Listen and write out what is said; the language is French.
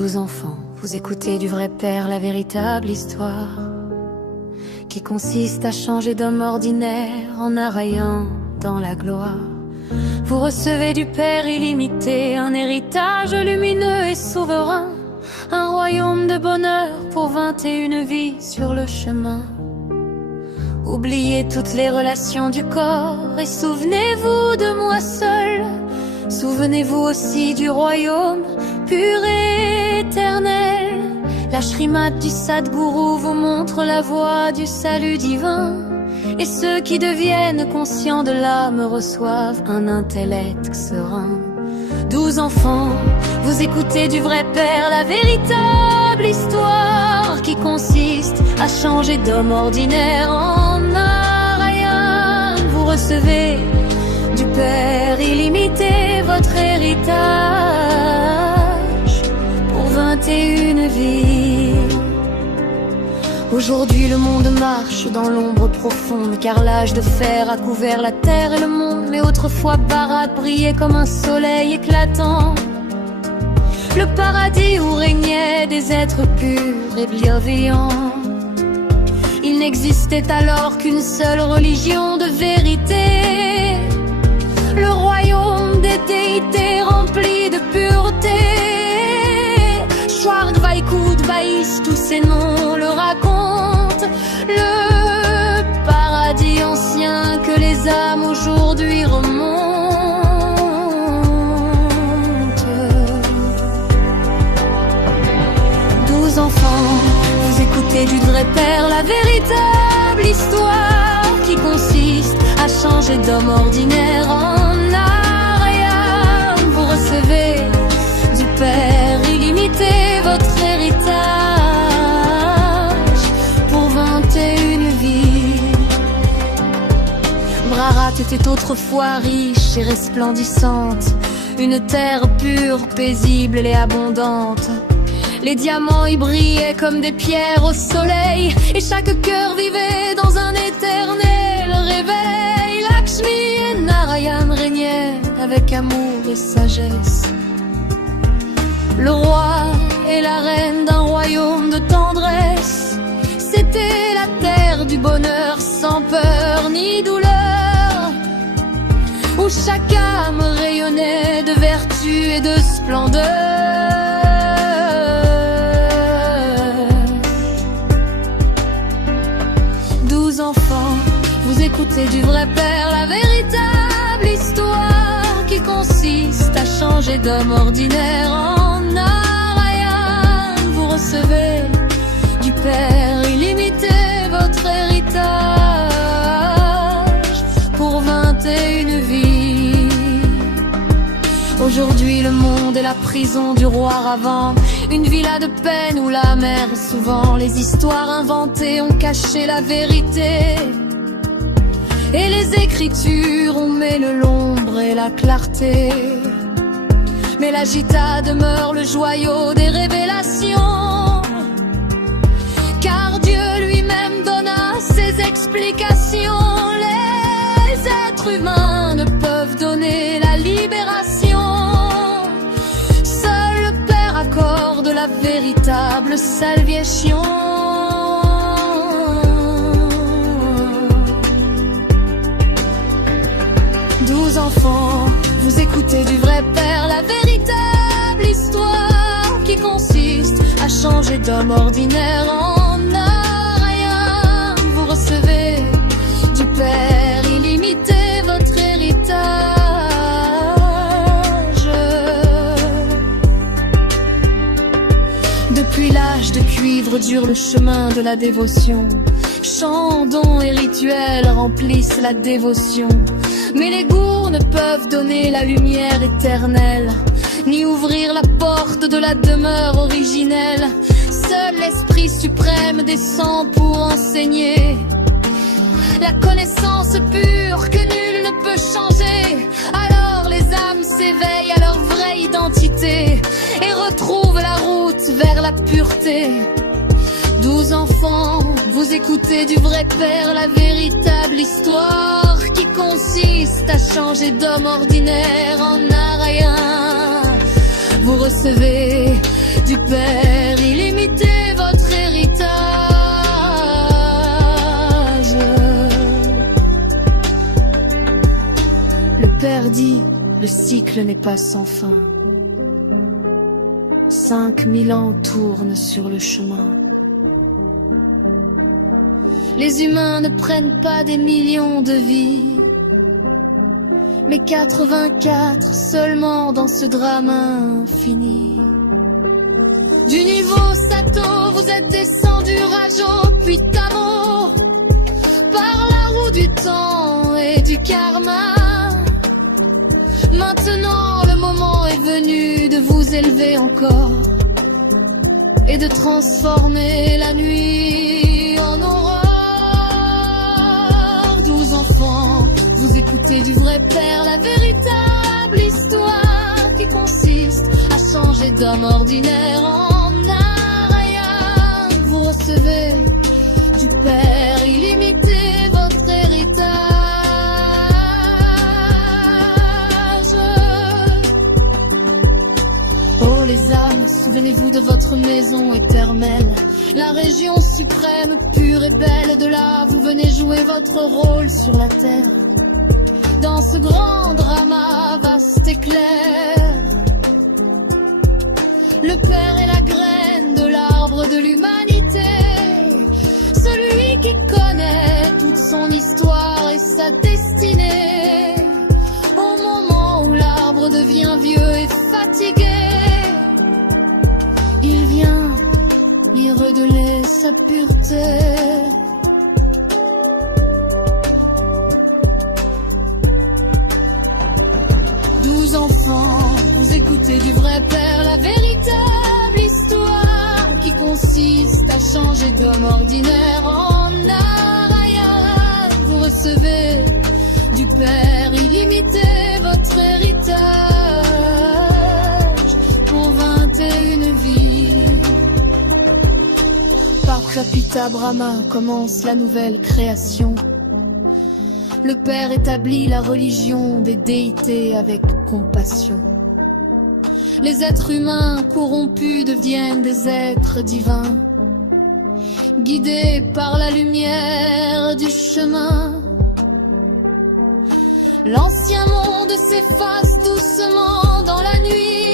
12 enfants, vous écoutez du vrai père la véritable histoire qui consiste à changer d'homme ordinaire en arraillant dans la gloire. Vous recevez du Père illimité un héritage lumineux et souverain, un royaume de bonheur pour 21 vies sur le chemin. Oubliez toutes les relations du corps et souvenez-vous de moi seul. Souvenez-vous aussi du royaume pur et éternel. La Shrimad du Sadguru vous montre la voie du salut divin. Et ceux qui deviennent conscients de l'âme reçoivent un intellect serein. 12 enfants, vous écoutez du vrai père la véritable histoire qui consiste à changer d'homme ordinaire en Narayan. Vous recevez du Père illimité votre héritage pour 21 vies. Aujourd'hui le monde marche dans l'ombre profonde, car l'âge de fer a couvert la terre et le monde. Mais autrefois Bharat brillait comme un soleil éclatant, le paradis où régnaient des êtres purs et bienveillants. Il n'existait alors qu'une seule religion de vérité, le royaume des déités rempli de pureté. Shwarg, Vaikud, Vaïs, tous ces noms le racontent, le paradis ancien que les âmes aujourd'hui remontent. 12 enfants, vous écoutez du vrai père la véritable histoire qui consiste à changer d'homme ordinaire en Narayan. Vous recevez du Père illimité votre héritage pour 21 vies. Bharat était autrefois riche et resplendissante, une terre pure, paisible et abondante. Les diamants y brillaient comme des pierres au soleil, et chaque cœur vivait dans un éternel réveil. Lakshmi et Narayan régnaient avec amour et sagesse, le roi et la reine d'un royaume de tendresse. C'était la terre du bonheur sans peur ni douleur, où chaque âme rayonnait de vertu et de splendeur. 12 enfants, vous écoutez du vrai père la véritable histoire qui consiste à changer d'homme ordinaire en Narayan. Vous recevez du Père illimité votre héritage pour 21 vies. Aujourd'hui le monde est la prison du roi Ravan, une villa de peine où la mer souvent. Les histoires inventées ont caché la vérité, et les écritures ont mêlé l'ombre et la clarté. Mais la Gita demeure le joyau des révélations, car Dieu lui-même donna ses explications. Les êtres humains ne peuvent donner la libération, seul le Père accorde la véritable salvation. 12 enfants, vous écoutez du vrai père la véritable histoire qui consiste à changer d'homme ordinaire en Narayan. Vous recevez du Père illimité votre héritage. Depuis l'âge de cuivre dure le chemin de la dévotion. Chants, dons et rituels remplissent la dévotion. Mais les gourds ne peuvent donner la lumière éternelle, ni ouvrir la porte de la demeure originelle. Seul l'Esprit suprême descend pour enseigner la connaissance pure que nul ne peut changer. Alors les âmes s'éveillent à leur vraie identité et retrouvent la route vers la pureté. 12 enfants, vous écoutez du vrai père la véritable histoire qui consiste à changer d'homme ordinaire en Narayan. Vous recevez du Père illimité votre héritage. Le Père dit, le cycle n'est pas sans fin. 5000 ans tournent sur le chemin. Les humains ne prennent pas des millions de vies, mais 84 seulement dans ce drame infini. Du niveau Sato, vous êtes descendu Rajo, puis Tamo, par la roue du temps et du karma. Maintenant le moment est venu de vous élever encore et de transformer la nuit en aurore. 12 enfants, vous écoutez du vrai Père la véritable histoire qui consiste à changer d'homme ordinaire en Narayana. Vous recevez du Père illimité votre héritage. Oh les âmes, souvenez-vous de votre maison éternelle, la région suprême, pure et belle. De là, vous venez jouer votre rôle sur la terre, dans ce grand drama vaste et clair. Le Père est la graine de l'arbre de l'humanité, celui qui connaît toute son histoire et sa destinée. Au moment où l'arbre devient vieux et fatigué, il vient y redonner sa pureté. Enfants, vous écoutez du vrai Père la véritable histoire qui consiste à changer d'homme ordinaire en Narayana. Vous recevez du Père illimité votre héritage pour 21 vies. Par Prajapita Brahma commence la nouvelle création. Le Père établit la religion des déités avec compassion. Les êtres humains corrompus deviennent des êtres divins, guidés par la lumière du chemin. L'ancien monde s'efface doucement dans la nuit